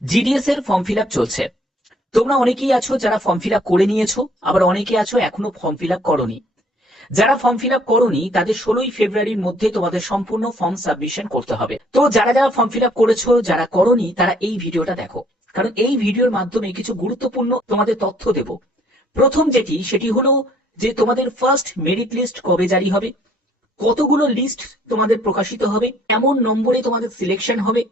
GDS এর form fill up চলছে। তোমরা অনেকেই আছো যারা ফর্ম ফিল আপ করে নিয়েছো, আবার অনেকে আছো এখনো ফর্ম ফিল আপ করোনি। যারা ফর্ম ফিল আপ করোনি তাদের 16ই ফেব্রুয়ারির মধ্যে তোমাদের সম্পূর্ণ ফর্ম সাবমিশন করতে হবে। তো যারা যারা ফর্ম ফিল আপ করেছো, যারা করোনি, তারা এই ভিডিওটা দেখো, কারণ এই ভিডিওর মাধ্যমে কিছু গুরুত্বপূর্ণ তোমাদের তথ্য দেব। প্রথম সেটি হলো যে তোমাদের ফার্স্ট মেরিট লিস্ট কবে জারি হবে, কতগুলো লিস্ট তোমাদের প্রকাশিত হবে, কেমন নম্বরে তোমাদের সিলেকশন হবে,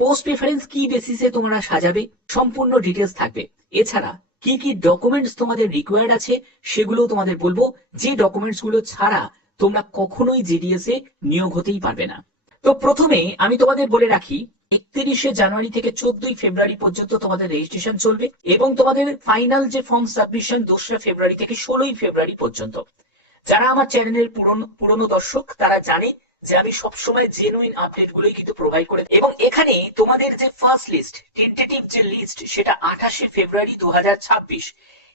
পোস্ট প্রেফারেন্স কি বেসিসে তোমরা সাজাবে, সম্পূর্ণ ডিটেলস থাকবে। এছাড়া কি কি ডকুমেন্টস তোমাদের রিকোয়ার্ড আছে সেগুলো তোমাদের বলবো, যে ডকুমেন্টস গুলো ছাড়া তোমরা কখনোই জিডিএস এ নিয়োগ হতেই পারবে না। তো প্রথমে আমি তোমাদের বলে রাখি, 31শে জানুয়ারি থেকে 14ই ফেব্রুয়ারি পর্যন্ত তোমাদের রেজিস্ট্রেশন চলবে এবং তোমাদের ফাইনাল যে ফর্ম সাবমিশন 2রা ফেব্রুয়ারি থেকে 16ই ফেব্রুয়ারি পর্যন্ত। যারা আমার চ্যানেলের পুরনো দর্শক তারা জানে যে আমি সবসময় জেনুইন আপডেট গুলোই কিন্তু প্রোভাইড করে, এবং এখানে তোমাদের যে ফার্স্ট লিস্ট, টেন্টেটিভ যে লিস্ট, সেটা 28শে ফেব্রুয়ারি 2026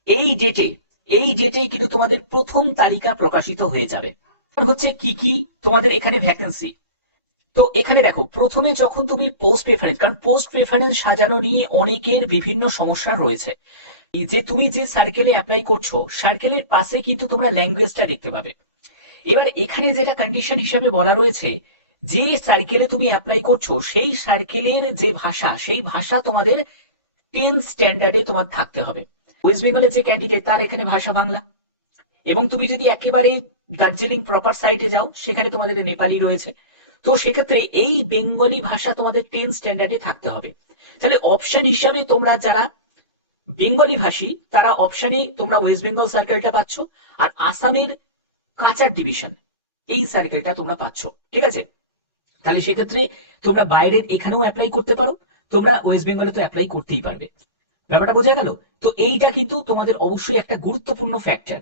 এই ডেটে কিন্তু তোমাদের প্রথম তালিকা প্রকাশিত হয়ে যাবে। হচ্ছে কি কি তোমাদের এখানে ভ্যাকেন্সি। তো এখানে দেখো, প্রথমে যখন তুমি পোস্ট প্রেফারেন্স, কারণ পোস্ট প্রেফারেন্স সাজানো নিয়ে অনেকের বিভিন্ন সমস্যা রয়েছে, যে তুমি যে সার্কেলে অ্যাপ্লাই করছো সার্কেলের পাশে কিন্তু তোমরা ল্যাঙ্গুয়েজটা দেখতে পাবে। এবার এখানে যেটা কন্ডিশন হিসেবে বলা রয়েছে, যে সার্কেলে তুমি অ্যাপ্লাই করছো সেই সার্কেলের যে ভাষা, সেই ভাষা তোমাদের 10 স্ট্যান্ডার্ডে তোমার থাকতে হবে। ওয়েস্ট বেঙ্গলের যে ক্যান্ডিডেট তার এখানে ভাষা বাংলা, এবং তুমি যদি একেবারে দার্জিলিং প্রপার সাইডে যাও সেখানে তোমাদের নেপালি রয়েছে। তো সেক্ষেত্রে এই বেঙ্গলি ভাষা তোমাদের 10 স্ট্যান্ডার্ডে থাকতে হবে। তাহলে অপশন হিসাবে তোমরা যারা বেঙ্গলি ভাষী তারা অপশনে তোমরা ওয়েস্ট বেঙ্গল সার্কেলটা পাচ্ছ, আর আসামের কাচার ডিভিশন এই সার্কেলটা তোমরা পাচ্ছ। ঠিক আছে, তাহলে সেক্ষেত্রে তোমরা বাইরের এখানেও অ্যাপ্লাই করতে পারো, তোমরা ওয়েস্ট বেঙ্গলে তো অ্যাপ্লাই করতেই পারবে। ব্যাপারটা বোঝা গেল? তো এইটা কিন্তু তোমাদের অবশ্যই একটা গুরুত্বপূর্ণ ফ্যাক্টর,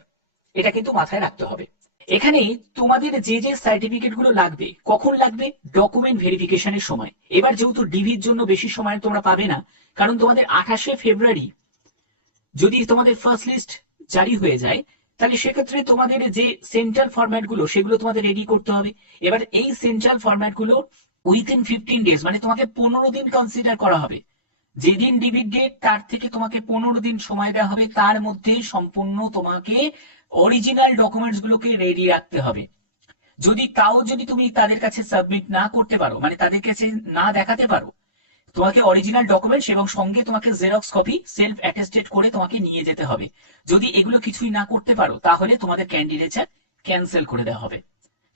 এটা কিন্তু মাথায় রাখতে হবে। এখানে তোমাদের যে যে সার্টিফিকেট গুলো লাগবে, কখন লাগবে? ডকুমেন্ট ভেরিফিকেশনের সময়। এবার যেহেতু ডিভির জন্য বেশি সময় তোমরা পাবে না, কারণ তোমাদের 28শে ফেব্রুয়ারি যদি তোমাদের ফার্স্ট লিস্ট জারি হয়ে যায়, তাহলে সেক্ষেত্রে তোমাদের যে সেন্ট্রাল ফরম্যাট গুলো সেগুলো তোমাদের রেডি করতে হবে। এবার এই সেন্ট্রাল ফরম্যাট গুলো উইথিন 15 ডেজ, মানে তোমাকে 15 দিন কনসিডার করা হবে। যেদিন ডিবির ডেট তার থেকে তোমাকে 15 দিন সময় দেওয়া হবে, তার মধ্যে সম্পূর্ণ তোমাকে অরিজিনাল ডকুমেন্টস গুলোকে রেডি রাখতে হবে। যদি তুমি তাদের কাছে সাবমিট না করতে পারো, মানে তাদের কাছে না দেখাতে পারো, তোমাকে অরিজিনাল ডকুমেন্টস এবং সঙ্গে তোমাকে জেরক্স কপি সেলফ অ্যাটেস্টেড করে তোমাকে নিয়ে যেতে হবে। যদি এগুলো কিছুই না করতে পারো তাহলে তোমাদের ক্যান্ডিডেচার ক্যান্সেল করে দেওয়া হবে।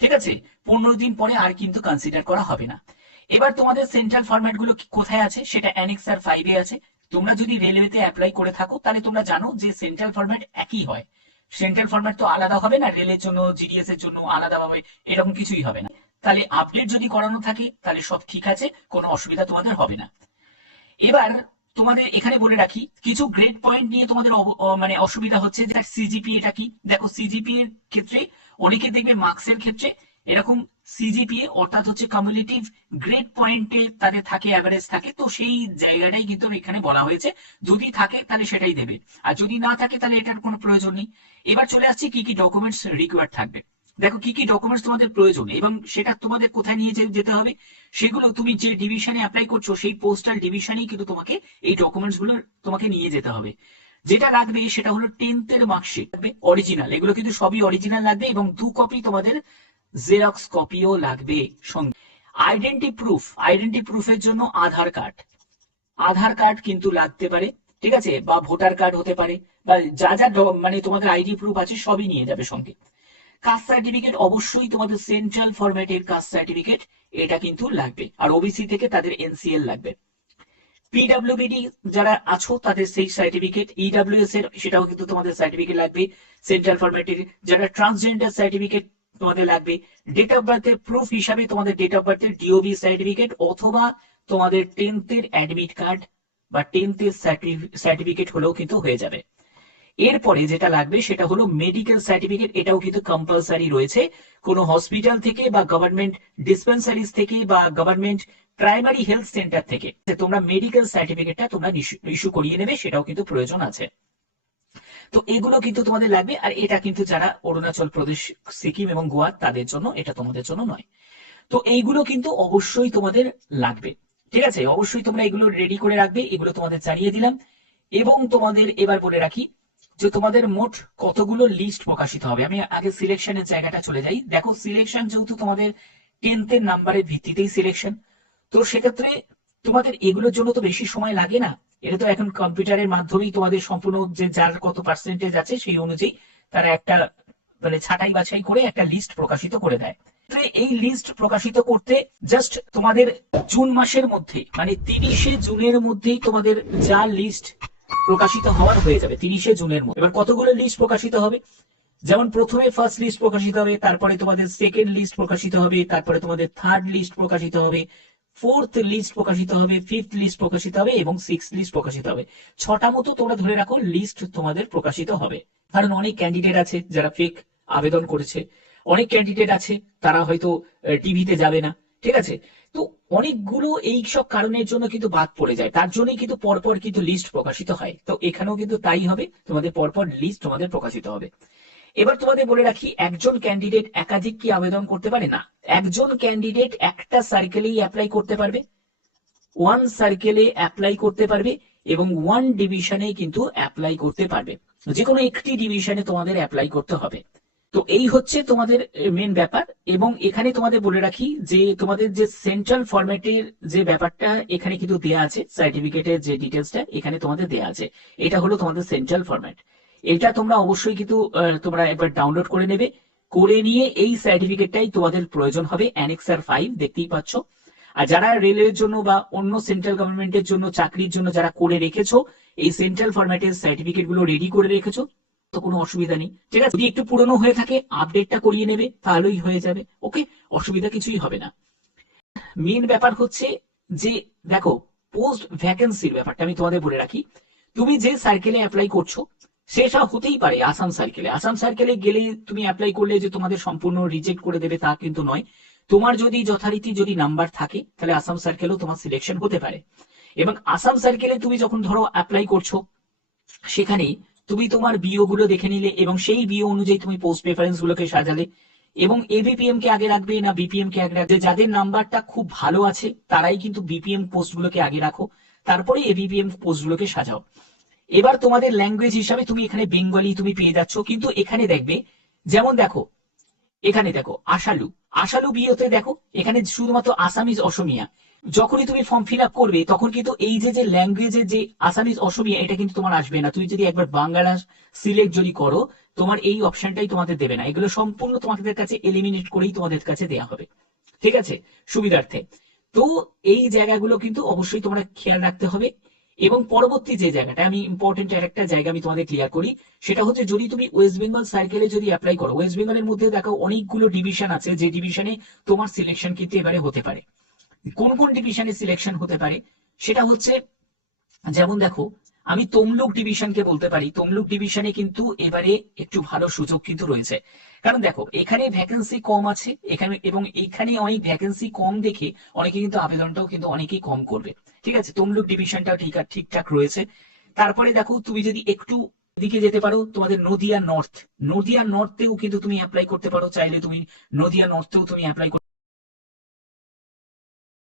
ঠিক আছে, 15 দিন পরে আর কিন্তু কনসিডার করা হবে না। এবার তোমাদের সেন্ট্রাল ফরম্যাট গুলো কোথায় আছে, সেটা অ্যানেক্সার 5 এ আছে। তোমরা যদি রেলওয়েতে অ্যাপ্লাই করে থাকো তাহলে তোমরা জানো যে সেন্ট্রাল ফরম্যাট একই হয়। সেন্ট্রাল ফরম্যাট তো আলাদা হবে না, রেলের জন্য জিডিএস এর জন্য আলাদা ভাবে এরকম কিছুই হবে না। তাহলে আপডেট যদি করানো থাকে তাহলে সব ঠিক আছে, কোনো অসুবিধা তোমাদের হবে না। এবার তোমাদের এখানে বলে রাখি, কিছু গ্রেড পয়েন্ট নিয়ে তোমাদের মানে অসুবিধা হচ্ছে, যেটা সিজিপি। এটা কি দেখো, সিজিপি এর ক্ষেত্রে অনেকে দেখবে মার্কসের ক্ষেত্রে এরকম সিজিপিএ অর্থাৎ হচ্ছে কামুলেটিভ গ্রেড পয়েন্টে তাদের থাকে, অ্যাভারেজ থাকে। তো সেই জায়গাটাই কিন্তু এখানে বলা হয়েছে, যদি থাকে তাহলে সেটাই দেবে, আর যদি না থাকে তাহলে এটার কোনো প্রয়োজন নেই। এবার চলে আসছে কি কি ডকুমেন্টস রিকোয়ার্ড থাকবে। দেখো কি কি ডকুমেন্টস তোমাদের প্রয়োজন এবং সেটা তোমাদের কোথায় নিয়ে যেতে হবে, সেগুলো তুমি যে ডিভিশনে অ্যাপ্লাই করছো সেই পোস্টাল ডিভিশনেই কিন্তু তোমাকে এই ডকুমেন্টস গুলো তোমাকে নিয়ে যেতে হবে। যেটা লাগবে সেটা হলো 10th এর মার্কশিট লাগবে অরিজিনাল, এগুলো কিন্তু সবই অরিজিনাল লাগবে, এবং 2 কপি তোমাদের জেরক্স কপিও লাগবে সঙ্গে। আইডেন্টি প্রুফের জন্য আধার কার্ড কিন্তু লাগতে পারে। ঠিক আছে, বা ভোটার কার্ড হতে পারে, বা যা যা মানে তোমাদের আইডি প্রুফ আছে সবই নিয়ে যাবে সঙ্গে। কাস্ট সার্টিফিকেট অবশ্যই তোমাদের সেন্ট্রাল ফরম্যাটের কাস্ট সার্টিফিকেট, এটা কিন্তু লাগবে। আর ওবিসি থেকে তাদের এনসিএল লাগবে। পিডব্লিউবিডি যারা আছো তাদের সেই সার্টিফিকেট, ইডব্লিউএস এর সেটাও কিন্তু তোমাদের সার্টিফিকেট লাগবে সেন্ট্রাল ফরম্যাটের। যারা ট্রান্সজেন্ডার সার্টিফিকেট তোমাদের লাগবে। ডেট অফ বার্থের প্রুফ হিসাবে তোমাদের ডেট অফ বার্থের ডিওবি সার্টিফিকেট, অথবা তোমাদের 10th এর অ্যাডমিট কার্ড বা 10th এর সার্টিফিকেট হলেও কিন্তু হয়ে যাবে। এরপরে যেটা লাগবে সেটা হলো মেডিকেল সার্টিফিকেট, এটাও কিন্তু কম্পালসারি রয়েছে। কোনো হসপিটাল থেকে বা গভর্নমেন্ট ডিসপেন্সারিজ থেকে বা গভর্নমেন্ট প্রাইমারি হেলথ সেন্টার থেকে তোমরা মেডিকেল সার্টিফিকেটটা তোমরা ইস্যু করিয়ে নেবে, সেটাও কিন্তু প্রয়োজন আছে। তো এগুলো কিন্তু তোমাদের লাগবে, আর এটা কিন্তু যারা অরুণাচল প্রদেশ, সিকিম এবং গোয়া তাদের জন্য, এটা তোমাদের জন্য নয়। তো এইগুলো কিন্তু অবশ্যই তোমাদের লাগবে। ঠিক আছে, অবশ্যই তোমরা এগুলো রেডি করে রাখবে, এগুলো তোমাদের জানিয়ে দিলাম। এবং তোমাদের এবার বলে রাখি যে তোমাদের মোট কতগুলো লিস্ট প্রকাশিত হবে। আমি আগে সিলেকশনের জায়গাটা চলে যাই। দেখো সিলেকশন যেহেতু তোমাদের 10th এর নাম্বারের ভিত্তিতেই সিলেকশন, তো সেক্ষেত্রে তোমাদের এগুলোর জন্য তো বেশি সময় লাগে না। এটা তো এখন কম্পিউটারের মাধ্যমেই তোমাদের সম্পূর্ণ যে যার কত পার্সেন্টেজ আছে সেই অনুযায়ী তারা একটা মানে ছাঁটাই বাছাই করে একটা লিস্ট প্রকাশিত করে দেয়। এই লিস্ট প্রকাশিত করতে জাস্ট তোমাদের জুন মাসের মধ্যে মানে 30শে জুনের মধ্যেই তোমাদের যা লিস্ট প্রকাশিত হওয়ার হয়ে যাবে 30শে জুনের মধ্যে। এবার কতগুলো লিস্ট প্রকাশিত হবে, যেমন প্রথমে ফার্স্ট লিস্ট প্রকাশিত হবে, তারপরে তোমাদের সেকেন্ড লিস্ট প্রকাশিত হবে, তারপরে তোমাদের থার্ড লিস্ট প্রকাশিত হবে, ফোর্থ লিস্ট প্রকাশিত হবে, ফিফথ লিস্ট প্রকাশিত হবে এবং সিক্স লিস্ট প্রকাশিত হবে। 6টা মতো তোমরা ধরে রাখো লিস্ট তোমাদের প্রকাশিত হবে। কারণ অনেক ক্যান্ডিডেট আছে যারা ফেক আবেদন করেছে, অনেক ক্যান্ডিডেট আছে তারা হয়তো টিভিতে যাবে না, ঠিক আছে। তো অনেকগুলো এই সব কারণের জন্য কিন্তু বাদ পড়ে যায়, তার জন্যই কিন্তু পরপর কিন্তু লিস্ট প্রকাশিত হয়। তো এখানেও কিন্তু তাই হবে, তোমাদের পরপর লিস্ট তোমাদের প্রকাশিত হবে। এবার তোমাদের বলে রাখি একজন ক্যান্ডিডেট একাধিক কি আবেদন করতে পারে না, একজন ক্যান্ডিডেট একটা সার্কেলেই অ্যাপ্লাই করতে পারবে, ওয়ান সার্কেলে অ্যাপ্লাই করতে পারবে এবং ওয়ান ডিভিশনে কিন্তু অ্যাপ্লাই করতে পারবে। যে কোনো একটি ডিভিশনে তোমাদের অ্যাপ্লাই করতে হবে। তো এই হচ্ছে তোমাদের মেন ব্যাপার। এবং এখানে তোমাদের বলে রাখি যে তোমাদের যে সেন্ট্রাল ফরম্যাটের যে ব্যাপারটা এখানে কিন্তু দেয়া আছে, সার্টিফিকেটের যে ডিটেলসটা এখানে তোমাদের দেয়া আছে, এটা হলো তোমাদের সেন্ট্রাল ফরম্যাট। এটা তোমরা অবশ্যই কিন্তু তোমরা একবার ডাউনলোড করে নেবে, করে নিয়ে এই সার্টিফিকেটটাই তোমাদের প্রয়োজন হবে। অ্যানেক্সার 5 দেখতেই পাচ্ছ। আর যারা রেলওয়ের জন্য বা অন্য সেন্ট্রাল গভর্নমেন্টের জন্য চাকরির জন্য যারা করে রেখেছো এই সেন্ট্রাল ফরম্যাটের সার্টিফিকেট গুলো রেডি করে রেখেছো, তো কোনো অসুবিধা নেই, ঠিক আছে। যদি একটু পুরনো হয়ে থাকে আপডেটটা করিয়ে নেবে, তাহলেই হয়ে যাবে, ওকে, অসুবিধা কিছুই হবে না। মেন ব্যাপার হচ্ছে যে দেখো পোস্ট ভ্যাকেন্সির ব্যাপারটা আমি তোমাদের বলে রাখি। তুমি যে সার্কেলে অ্যাপ্লাই করছো সেটা হতেই পারে আসাম সার্কেলে, আসাম সার্কেলে গেলে তুমি অ্যাপ্লাই করলে যে তোমাদের সম্পূর্ণ রিজেক্ট করে দেবে তা কিন্তু নয়। তোমার যদি যথারীতি যদি নাম্বার থাকে তাহলে আসাম সার্কেলেও তোমার সিলেকশন হতে পারে। এবং আসাম সার্কেলে তুমি যখন ধরো অ্যাপ্লাই করছো সেখানে তুমি তোমার বিও গুলো দেখে নিলে এবং সেই বিও অনুযায়ী তুমি পোস্ট প্রেফারেন্স গুলোকে সাজালে এবং এবিপিএম কে আগে রাখবে না বিপিএম কে আগে রাখবে। যাদের নাম্বারটা খুব ভালো আছে তারাই কিন্তু বিপিএম পোস্ট গুলোকে আগে রাখো, তারপরে এবিপিএম পোস্ট গুলোকে সাজাও। এবার তোমাদের ল্যাঙ্গুয়েজ হিসাবে তুমি এখানে বেঙ্গলি তুমি পেয়ে যাচ্ছ, কিন্তু এখানে দেখবে যেমন দেখো এখানে দেখো আশালু, আশালু বিওতে দেখো এখানে শুধুমাত্র আসামিজ অসমিয়া। যখনই তুমি ফর্ম ফিল আপ করবে তখন কিন্তু এই যে যে ল্যাঙ্গুয়েজের যে আসামিজ অসমিয়া এটা কিন্তু তোমার আসবে না। তুমি যদি একবার বাংলা সিলেক্ট যদি করো তোমার এই অপশনটাই তোমাদের দেবে না, এগুলো সম্পূর্ণ তোমাদের কাছে এলিমিনেট করেই তোমাদের কাছে দেয়া হবে, ঠিক আছে, সুবিধার্থে। তো এই জায়গাগুলো কিন্তু অবশ্যই তোমরা খেয়াল রাখতে হবে। এবং পরবর্তী যে জায়গাটা আমি ইম্পর্টেন্ট একটা জায়গা আমি তোমাদের ক্লিয়ার করি, সেটা হচ্ছে যদি তুমি ওয়েস্ট বেঙ্গল সার্কেলে যদি অ্যাপ্লাই করো, ওয়েস্ট বেঙ্গলের মধ্যে দেখো অনেকগুলো ডিভিশন আছে যে ডিভিশনে তোমার সিলেকশন কিন্তু এবারে হতে পারে। কোন কোন ডিভিশনে সিলেকশন হতে পারে সেটা হচ্ছে যেমন দেখো আমি তমলুক ডিভিশনকে বলতে পারি, তমলুক ডিভিশনে কিন্তু এবারে একটু ভালো সুযোগ কিন্তু রয়েছে। কারণ দেখো এখানে ভ্যাকেন্সি কম আছে এখানে, এবং এখানে অনেক ভ্যাকেন্সি কম দেখে অনেকে কিন্তু আবেদনটাও কিন্তু অনেকেই কম করবে, ঠিক আছে। তমলুক ডিভিশনটাও ঠিকঠাক রয়েছে। তারপরে দেখো তুমি যদি একটু দিকে যেতে পারো তোমাদের নদিয়া নর্থ, নদিয়া নর্থেও কিন্তু তুমি অ্যাপ্লাই করতে পারো, চাইলে তুমি নদিয়া নর্থেও তুমি অ্যাপ্লাই